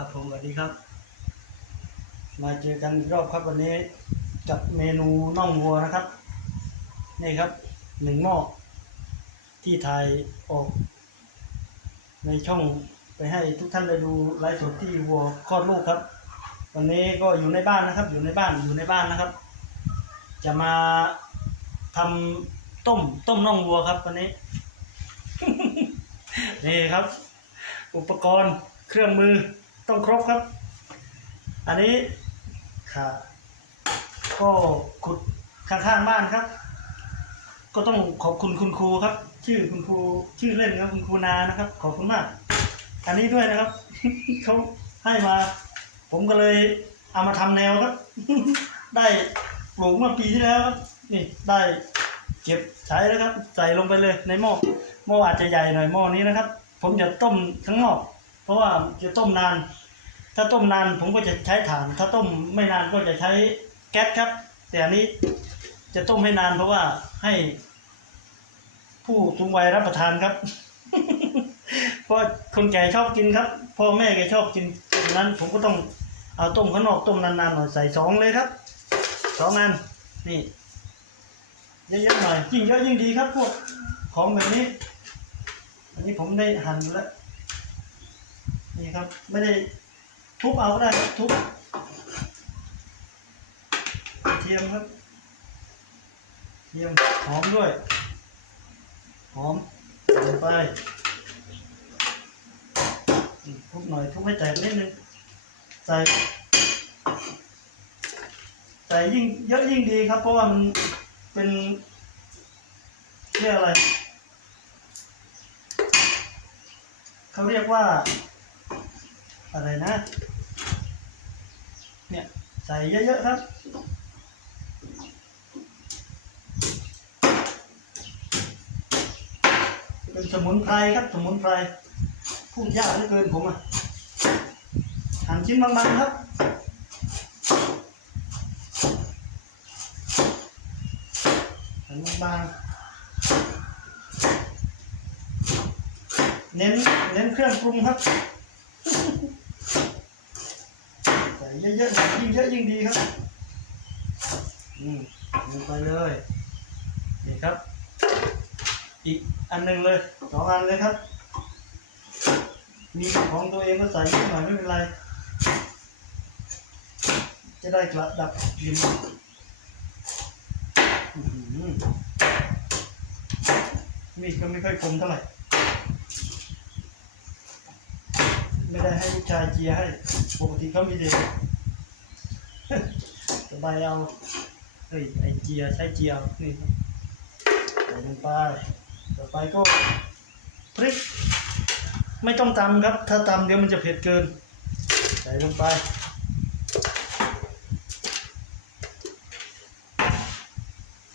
ครับผมสวัสดีครับ มาเจอกันอีกรอบครับวันนี้กับเมนูน่องวัวนะครับ นี่ครับหนึ่งหม้อที่ถ่ายออก ในช่องไปให้ทุกท่านได้ดูไลฟ์สดที่วัวคลอดลูกครับ วันนี้ก็อยู่ในบ้านนะครับ อยู่ในบ้านอยู่ในบ้านนะครับ จะมาทำต้มต้มน่องวัวครับวันนี้ นี่ครับ อุปกรณ์เครื่องมือ ต้องครบครับ อันนี้ค่ะก็ขุดข้างๆบ้านครับ ก็ต้องขอบคุณคุณครูครับ ชื่อคุณครูชื่อเล่นครับคุณครูนานะครับ ขอบคุณมาก อันนี้ด้วยนะครับเขาให้มา ผมก็เลยเอามาทำแนวครับ ได้ปลูกเมื่อปีที่แล้วครับ นี่ได้เก็บใช้แล้วครับ ใส่ลงไปเลยในหม้อหม้ออาจจะใหญ่หน่อยหม้อนี้นะครับ ผมจะต้มทั้งนอเพราะว่าจะต้มนาน ถ้าต้มนานผมก็จะใช้ถ่าน ถ้าต้มไม่นานก็จะใช้แก๊สครับ แต่อันนี้จะต้มให้นานเพราะว่าให้ ผู้สูงวัยรับประทานครับ เพราะคนแก่ชอบกินครับพ่อแม่แกชอบกินดังนั้น ผมก็ต้องเอาต้มข้างนอกต้มนานๆหน่อยใส่สองเลยครับสองอันนี่เยอะๆหน่อยยิ่งเยอะยิ่งดีครับพวกของแบบนี้ อันนี้ผมได้หั่นแล้วนี่ครับ ไม่ได้ ทุบเอาก็ได้ครับทุบเทียมครับเทียมหอมด้วย หอมใส่ไปทุบหน่อยทุบให้แตกนิดนึงใส่ใส่ยิ่งเยอะยิ่งดีครับ เพราะว่ามันเป็นเรียกอะไรเขาเรียกว่า อะไรนะ เนี่ยใส่เยอะๆครับเป็นสมุนไพรครับสมุนไพรพูดยากเหลือเกินผมอะหั่นชิ้นบางๆครับหั่นบางๆเน้นเน้นเครื่องปรุงครับ เยอะๆยิ่งเยอะยิ่งดีครับ อืมลงไปเลยนี่ครับ อีกอันหนึ่งเลยสองอันเลยครับ มีของตัวเองก็ใส่นิดหน่อยไม่เป็นไร จะได้กระดับกลิ่นอื้อหือมีดก็ไม่ค่อยคมเท่าไหร่ ไม่ได้ให้ลูกชายเจียให้ปกติเขามีเด็กสบายเอาเฮ้ยไอเจียใช้เจียเอานี่ใส่ลงไปต่อไปก็พริก ไม่ต้องตำครับ ถ้าตำเดี๋ยวมันจะเผ็ดเกิน ใส่ลงไป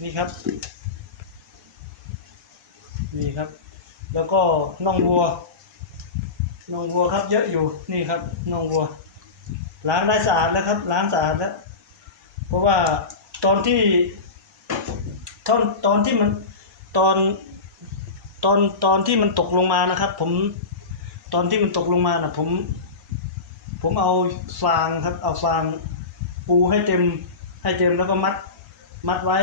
นี่ครับ นี่ครับ แล้วก็น่องวัว นองวัวครับเยอะอยู่นี่ครับนองวัว ล้างได้สะอาดแล้วครับ ล้างสะอาดแล้ว เพราะว่าตอนที่ตอนตอนที่มันตอนตอนตอนที่มันตกลงมานะครับ ผมตอนที่มันตกลงมานะผม ผมเอาฟางครับ เอาฟางปูให้เต็มให้เต็มแล้วก็มัด มัดไว้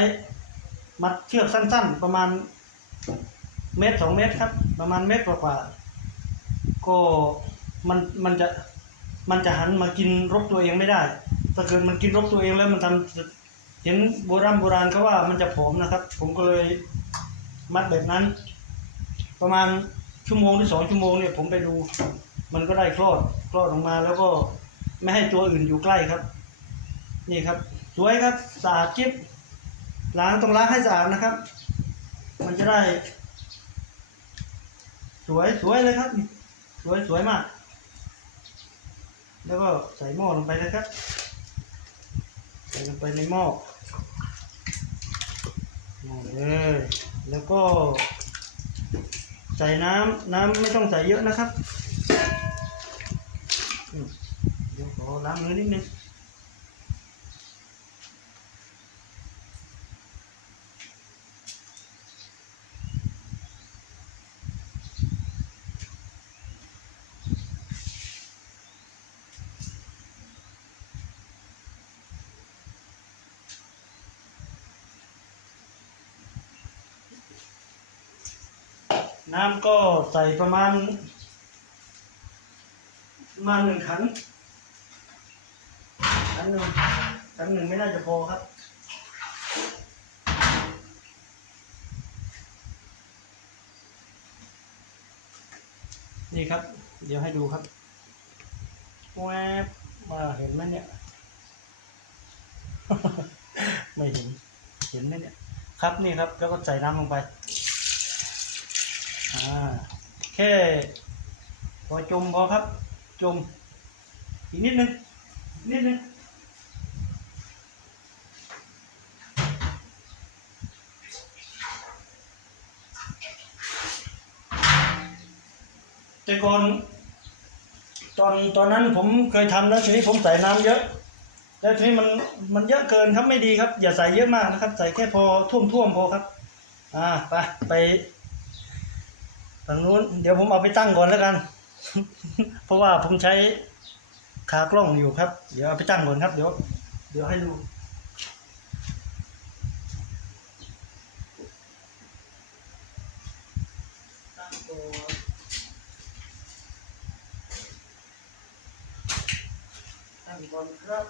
มัดเชือกสั้น ๆ ประมาณเมตรสองเมตรครับ ประมาณเมตรกว่าๆ ก็มันมันจะมันจะหันมากินรกตัวเองไม่ได้ ถ้าเกิดมันกินรกตัวเองแล้วมันทำเห็นโบราณโบราณเขาว่ามันจะผอมนะครับ ผมก็เลยมัดแบบนั้น ประมาณชั่วโมงหรือสองชั่วโมงเนี่ยผมไปดู มันก็ได้คลอดคลอดออกมาแล้วก็ไม่ให้ตัวอื่นอยู่ใกล้ครับ นี่ครับ สวยครับสะอาดจิ๊บล้างต้องล้างให้สะอาดนะครับ มันจะได้ สวยสวยเลยครับ สวยสวยมาก แล้วก็ใส่หม้อลงไปเลยครับ ใส่ลงไปในหม้อหม้อเลยแล้วก็ ใส่น้ำน้ำไม่ต้องใส่เยอะนะครับเดี๋ยวขอล้างมือนิดนึง น้ำก็ใส่ประมาณประมาณหนึ่งขันขันหนึ่งขันหนึ่งไม่น่าจะพอครับ นี่ครับ เดี๋ยวให้ดูครับแวบมาเห็นไหมเนี่ย ไม่เห็น เห็นไหมเนี่ย ครับนี่ครับ แล้วก็ใส่น้ำลงไป อ่าแค่พอจมพอครับ จม อีกนิดนึงนิดนึงแต่ก่อนตอนตอนนั้นผมเคยทำแล้วทีนี้ผมใส่น้ำเยอะ แล้วทีนี้มันมันเยอะเกินครับไม่ดีครับ อย่าใส่เยอะมากนะครับ ใส่แค่พอท่วมท่วมพอครับ อ่าไปไป ฝั่งนู้นเดี๋ยวผมเอาไปตั้งก่อนแล้วกัน เพราะว่าผมใช้ขากล้องอยู่ครับ เดี๋ยวเอาไปตั้งก่อนครับ เดี๋ยว เดี๋ยวให้ดูตั้งก่อนตั้งก่อนครับ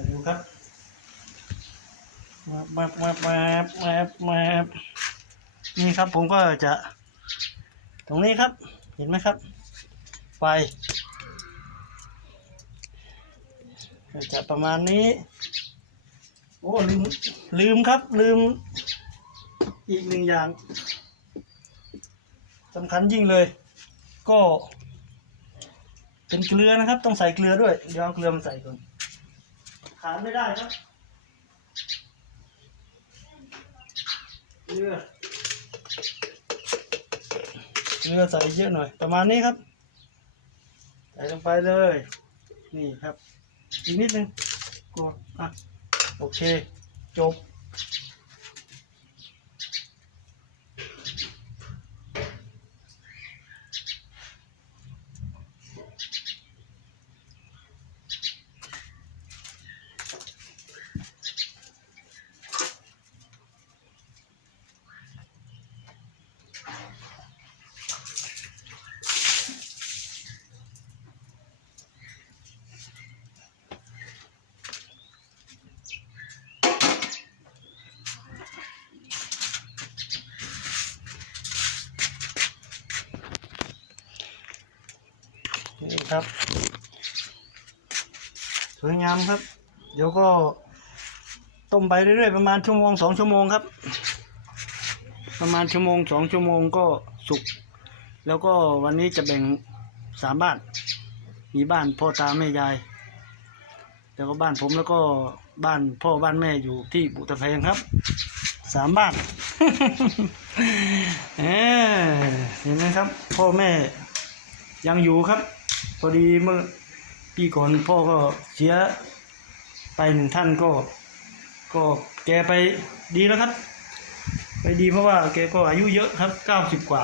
มาดูครับมามามามามามานี่ครับผมก็จะ ตรงนี้ครับ เห็นไหมครับ ไฟจะประมาณนี้ โอ้ลืมลืมครับ ลืม อีกหนึ่งอย่างสำคัญยิ่งเลย ก็ เป็นเกลือนะครับ ต้องใส่เกลือด้วย เดี๋ยวเอาเกลือมาใส่ก่อน ขาดไม่ได้ครับเกลือเกลือใส่เยอะหน่อย ประมาณนี้ครับ ใส่ลงไปเลย นี่ครับ อีกนิดนึงกดอะ โอเค จบ ครับ สวยงามครับ เดี๋ยวก็ต้มไปเรื่อยๆประมาณชั่วโมงสองชั่วโมงครับ ประมาณชั่วโมงสองชั่วโมงก็สุก แล้วก็วันนี้จะแบ่งสามบ้าน มีบ้านพ่อตาแม่ยาย แล้วก็บ้านผมแล้วก็บ้านพ่อบ้านแม่อยู่ที่บุตรแพงครับสามบ้านเห็นไหมครับ พ่อแม่ยังอยู่ครับ พอดีเมื่อปีก่อนพ่อก็เสียไปหนึ่งท่านก็ ก็แกไปดีแล้วครับ ไปดีเพราะว่าแกก็อายุเยอะครับเก้าสิบกว่า